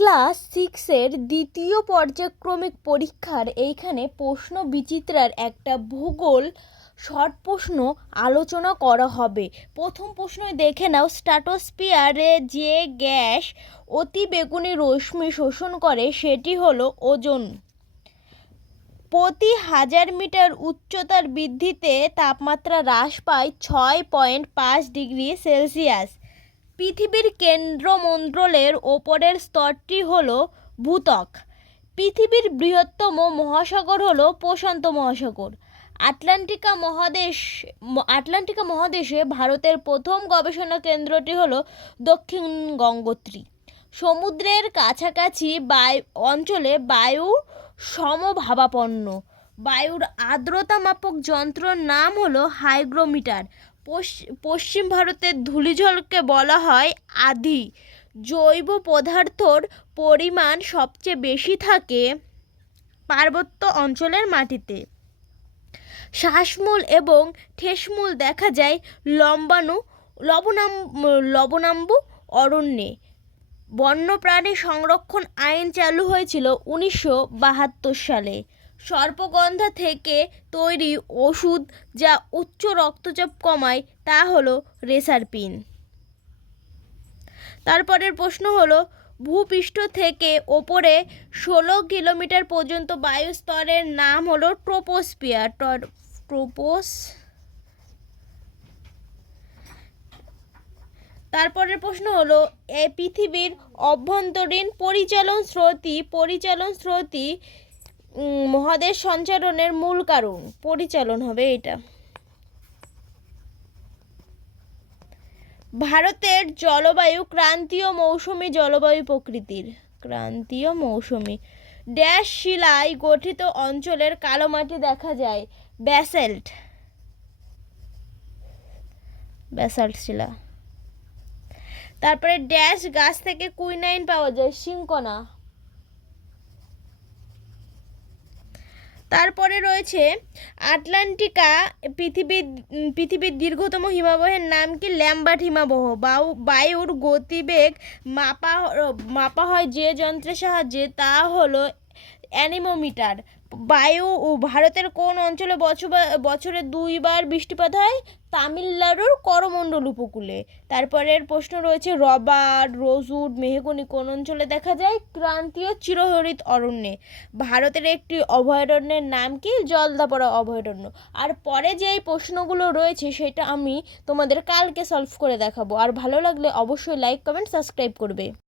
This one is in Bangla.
ক্লাস সিক্সের দ্বিতীয় পর্যায়ক্রমিক পরীক্ষার এইখানে প্রশ্ন বিচিত্রার একটা ভূগোল শর্ট প্রশ্ন আলোচনা করা হবে। প্রথম প্রশ্নই দেখে নাও, স্ট্র্যাটোস্ফিয়ারে যে গ্যাস অতিবেগুনি রশ্মি শোষণ করে সেটি হলো ওজোন। প্রতি 1000 মিটার উচ্চতার বৃদ্ধিতে তাপমাত্রা হ্রাস পায় 6.5 ডিগ্রি সেলসিয়াস। পৃথিবীর কেন্দ্রমণ্ডলের ওপরের স্তরটি হলো ভূত্বক। পৃথিবীর বৃহত্তম মহাসাগর হলো প্রশান্ত মহাসাগর। আটলান্টিকা মহাদেশে ভারতের প্রথম গবেষণা কেন্দ্রটি হলো দক্ষিণ গঙ্গোত্রী। সমুদ্রের কাছাকাছি অঞ্চলে বায়ু সমভাবাপন্ন। বায়ুর আর্দ্রতা মাপক যন্ত্রের নাম হলো হাইগ্রোমিটার। পশ্চিম ভারতের ধূলিঝড়কে বলা হয় আঁধি। জৈব পদার্থর পরিমাণ সবচেয়ে বেশি থাকে পার্বত্য অঞ্চলের মাটিতে। শ্বাসমূল এবং ঠেসমূল দেখা যায় লবণাম্বু অরণ্যে। বন্যপ্রাণী সংরক্ষণ আইন চালু হয়েছিল 1972 সালে। সর্পগন্ধা থেকে তৈরি ওষুধ যা উচ্চ রক্তচাপ কমায় তা হলো রেসারপিন। তারপরের প্রশ্ন হলো, ভূপৃষ্ঠ থেকে ওপরে 16 কিলোমিটার পর্যন্ত বায়ু স্তরের নাম হলো ট্রপোস্ফিয়ার। তারপরের প্রশ্ন হলো, পৃথিবীর অভ্যন্তরীণ পরিচালন স্রোতই মহাদেশ সঞ্চারণের মূল কারণ। পরিচালন হবে এটা। ভারতের জলবায়ু ক্রান্তীয় মৌসুমী জলবায়ু প্রকৃতির। ক্রান্তীয় মৌসুমী। ড্যাশ শিলায় গঠিত অঞ্চলের কালো মাটি দেখা যায়? ব্যাসল্ট শিলা। তারপরে ড্যাশ গাছ থেকে কুইনাইন পাওয়া যায়? সিনকোনা। তারপরে রয়েছে আটলান্টিকা পৃথিবীর দীর্ঘতম হিমবাহের নাম কি? ল্যাম্বার্ট হিমবাহ। বায়ুর গতিবেগ মাপা হয় যে যন্ত্রের সাহায্যে তা হলো অ্যানিমোমিটার। ভারতের কোন অঞ্চলে বছরে 2 বার বৃষ্টিপাত হয়? তামিলনাড়ুর করমণ্ডল উপকূলে। তারপরের প্রশ্ন রয়েছে, রবার, রোজউড, মেহগনি কোন অঞ্চলে দেখা যায়? ক্রান্তীয় চিরহরিৎ অরণ্যে। ভারতের একটি অভয়ারণ্যের নাম কি? জলদাপাড়া অভয়ারণ্য। আর পরে যে এই প্রশ্নগুলো রয়েছে সেটা আমি তোমাদের কালকে সলভ করে দেখাবো। আর ভালো লাগলে অবশ্যই লাইক, কমেন্ট, সাবস্ক্রাইব করবে।